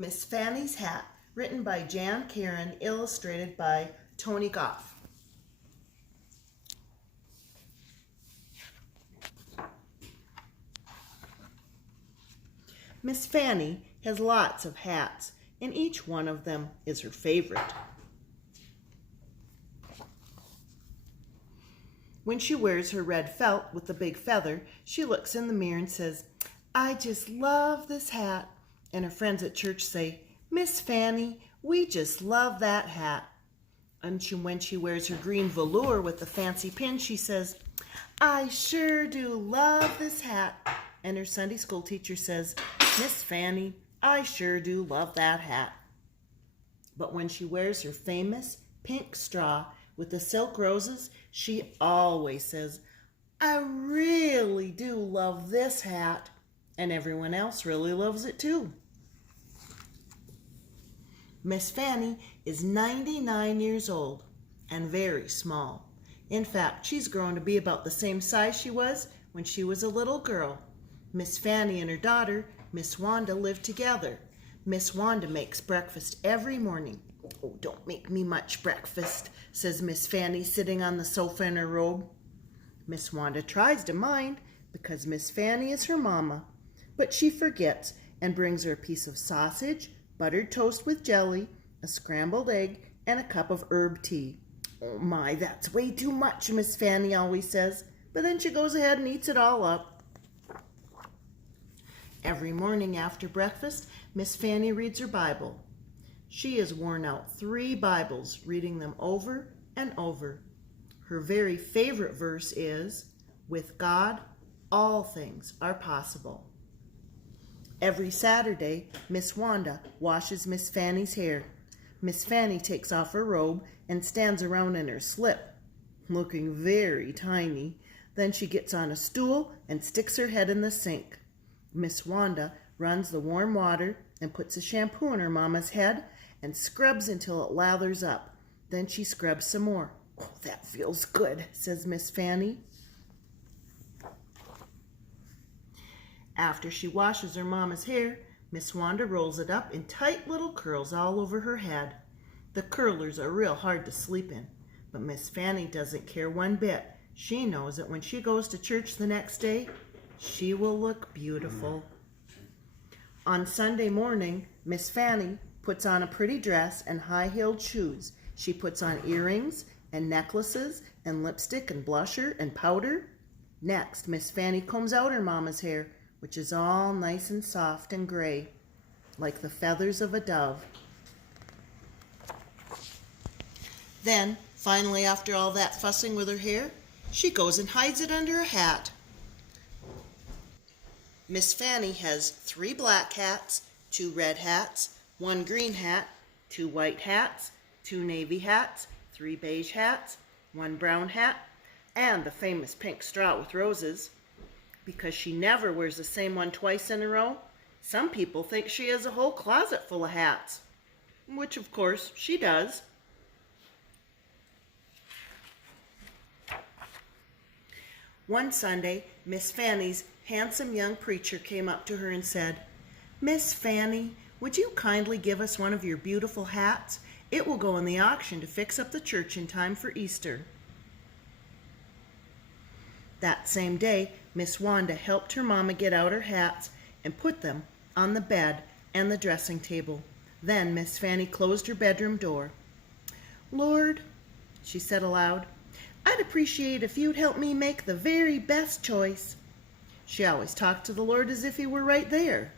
Miss Fannie's Hat, written by Jan Karen, illustrated by Tony Goff. Miss Fannie has lots of hats, and each one of them is her favorite. When she wears her red felt with the big feather, she looks in the mirror and says, "I just love this hat." And her friends at church say, "Miss Fannie, we just love that hat." And when she wears her green velour with the fancy pin, she says, "I sure do love this hat." And her Sunday school teacher says, "Miss Fannie, I sure do love that hat." But when she wears her famous pink straw with the silk roses, she always says, "I really do love this hat." And everyone else really loves it too. Miss Fannie is 99 years old and very small. In fact, she's grown to be about the same size she was when she was a little girl. Miss Fannie and her daughter, Miss Wanda, live together. Miss Wanda makes breakfast every morning. "Oh, don't make me much breakfast," says Miss Fannie, sitting on the sofa in her robe. Miss Wanda tries to mind because Miss Fannie is her mama, but she forgets and brings her a piece of sausage, buttered toast with jelly, a scrambled egg, and a cup of herb tea. "Oh my, that's way too much," Miss Fannie always says, but then she goes ahead and eats it all up. Every morning after breakfast, Miss Fannie reads her Bible. She has worn out 3 Bibles, reading them over and over. Her very favorite verse is, "With God, all things are possible." Every Saturday, Miss Wanda washes Miss Fannie's hair. Miss Fannie takes off her robe and stands around in her slip, looking very tiny. Then she gets on a stool and sticks her head in the sink. Miss Wanda runs the warm water and puts a shampoo on her mama's head and scrubs until it lathers up. Then she scrubs some more. "Oh, that feels good," says Miss Fannie. After she washes her mama's hair, Miss Wanda rolls it up in tight little curls all over her head. The curlers are real hard to sleep in, but Miss Fannie doesn't care one bit. She knows that when she goes to church the next day, she will look beautiful. On Sunday morning, Miss Fannie puts on a pretty dress and high-heeled shoes. She puts on earrings and necklaces and lipstick and blusher and powder. Next, Miss Fannie combs out her mama's hair, which is all nice and soft and gray, like the feathers of a dove. Then, finally, after all that fussing with her hair, she goes and hides it under a hat. Miss Fannie has 3 black hats, 2 red hats, 1 green hat, 2 white hats, 2 navy hats, 3 beige hats, 1 brown hat, and the famous pink straw with roses. Because she never wears the same one twice in a row, some people think she has a whole closet full of hats, which of course she does. One Sunday, Miss Fannie's handsome young preacher came up to her and said, "Miss Fannie, would you kindly give us one of your beautiful hats? It will go in the auction to fix up the church in time for Easter." That same day, Miss Wanda helped her mama get out her hats and put them on the bed and the dressing table. Then Miss Fannie closed her bedroom door. "Lord," she said aloud, "I'd appreciate if you'd help me make the very best choice." She always talked to the Lord as if he were right there.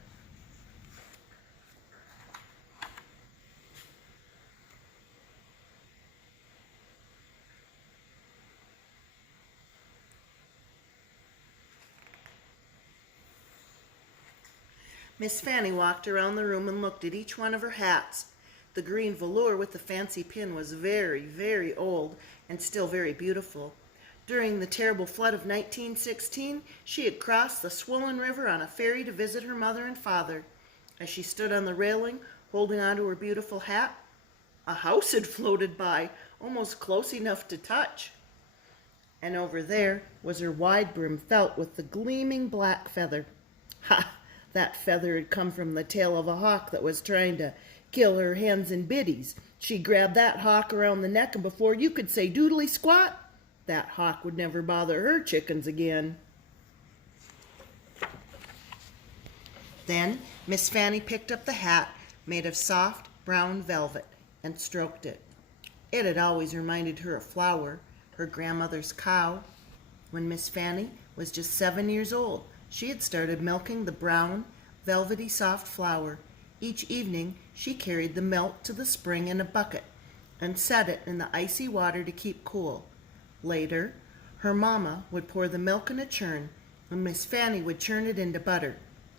Miss Fannie walked around the room and looked at each one of her hats. The green velour with the fancy pin was very, very old and still very beautiful. During the terrible flood of 1916, she had crossed the swollen river on a ferry to visit her mother and father. As she stood on the railing, holding onto her beautiful hat, a house had floated by, almost close enough to touch. And over there was her wide-brimmed felt with the gleaming black feather. "Ha! That feather had come from the tail of a hawk that was trying to kill her hens and biddies. She grabbed that hawk around the neck, and before you could say doodly squat, that hawk would never bother her chickens again. Then Miss Fannie picked up the hat made of soft brown velvet and stroked it. It had always reminded her of Flower, her grandmother's cow. When Miss Fannie was just 7 years old, she had started milking the brown, velvety soft Flower. Each evening she carried the milk to the spring in a bucket and set it in the icy water to keep cool. Later, her mama would pour the milk in a churn, and Miss Fannie would churn it into butter,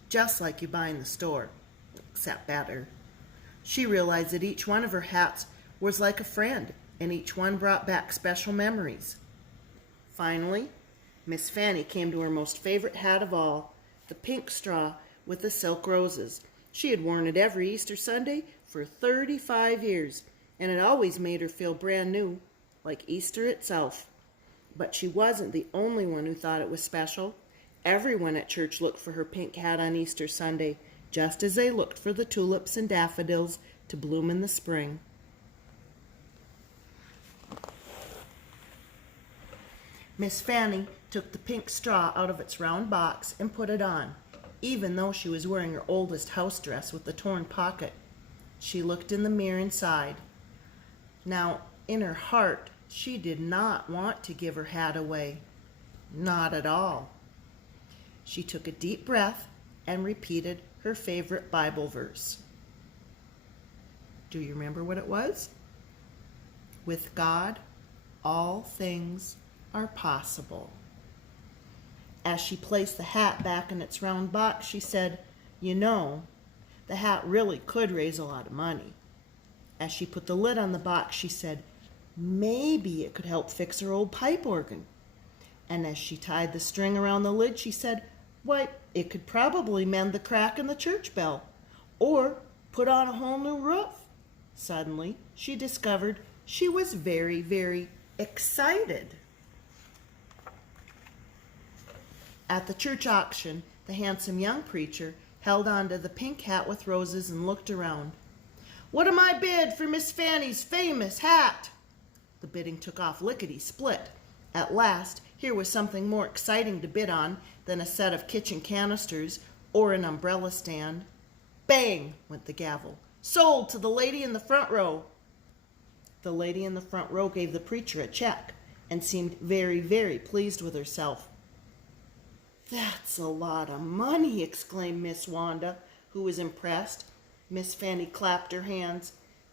just like you buy in the store, except better. She realized that each one of her hats was like a friend, and each one brought back special memories. Finally, Miss Fannie came to her most favorite hat of all, the pink straw with the silk roses. She had worn it every Easter Sunday for 35 years, and it always made her feel brand new, like Easter itself. But she wasn't the only one who thought it was special. Everyone at church looked for her pink hat on Easter Sunday, just as they looked for the tulips and daffodils to bloom in the spring. Miss Fannie took the pink straw out of its round box and put it on, even though she was wearing her oldest house dress with the torn pocket. She looked in the mirror and sighed. Now, in her heart, she did not want to give her hat away. Not at all. She took a deep breath and repeated her favorite Bible verse. Do you remember what it was? With God, all things are possible. As she placed the hat back in its round box, she said, "You know, the hat really could raise a lot of money." As she put the lid on the box, she said, "Maybe it could help fix her old pipe organ." And as she tied the string around the lid, she said, "Why, it could probably mend the crack in the church bell, or put on a whole new roof." Suddenly, she discovered she was very, very excited. At the church auction, the handsome young preacher held on to the pink hat with roses and looked around. "What am I bid for Miss Fannie's famous hat?" The bidding took off lickety-split. At last, here was something more exciting to bid on than a set of kitchen canisters or an umbrella stand. Bang went the gavel. "Sold to the lady in the front row." The lady in the front row gave the preacher a check and seemed very, very pleased with herself. "That's a lot of money," exclaimed Miss Wanda, who was impressed. Miss Fannie clapped her hands.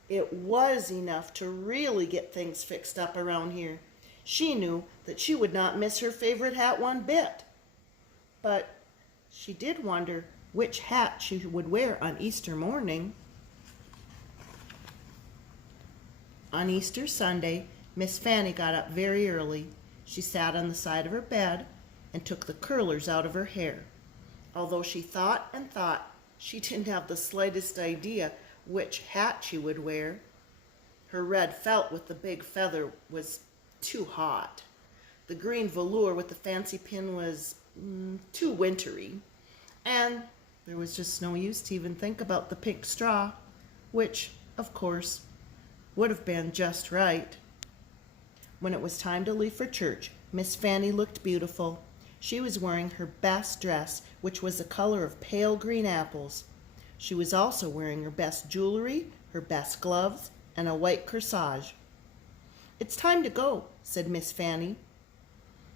It was enough to really get things fixed up around here. She knew that she would not miss her favorite hat one bit. But she did wonder which hat she would wear on Easter morning. On Easter Sunday, Miss Fannie got up very early. She sat on the side of her bed and took the curlers out of her hair. Although she thought and thought, she didn't have the slightest idea which hat she would wear. Her red felt with the big feather was too hot. The green velour with the fancy pin was too wintry. And there was just no use to even think about the pink straw, which, of course, would have been just right. When it was time to leave for church, Miss Fannie looked beautiful. She was wearing her best dress, which was the color of pale green apples. She was also wearing her best jewelry, her best gloves, and a white corsage. "It's time to go," said Miss Fannie,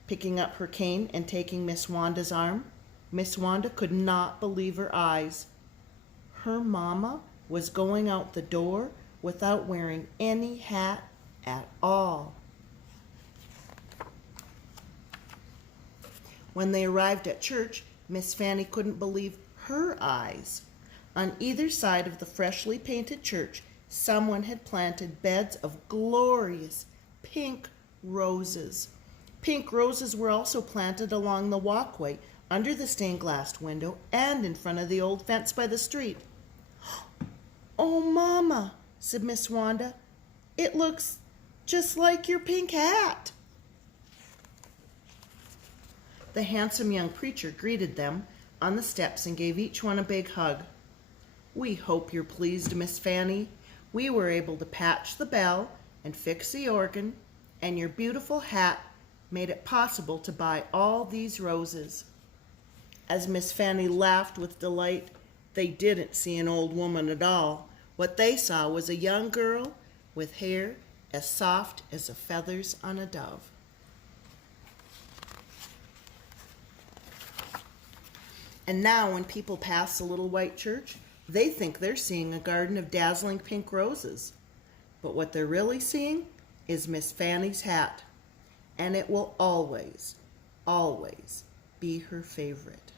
picking up her cane and taking Miss Wanda's arm. Miss Wanda could not believe her eyes. Her mama was going out the door without wearing any hat at all. When they arrived at church, Miss Fannie couldn't believe her eyes. On either side of the freshly painted church, someone had planted beds of glorious pink roses. Pink roses were also planted along the walkway, under the stained glass window, and in front of the old fence by the street. "Oh, Mama," said Miss Wanda, "it looks just like your pink hat." The handsome young preacher greeted them, on the steps and gave each one a big hug. "We hope you're pleased, Miss Fannie. We were able to patch the bell and fix the organ, and your beautiful hat made it possible to buy all these roses." As Miss Fannie laughed with delight, they didn't see an old woman at all. What they saw was a young girl with hair as soft as the feathers on a dove. And now when people pass the little white church, they think they're seeing a garden of dazzling pink roses. But what they're really seeing is Miss Fannie's hat. And it will always, always be her favorite.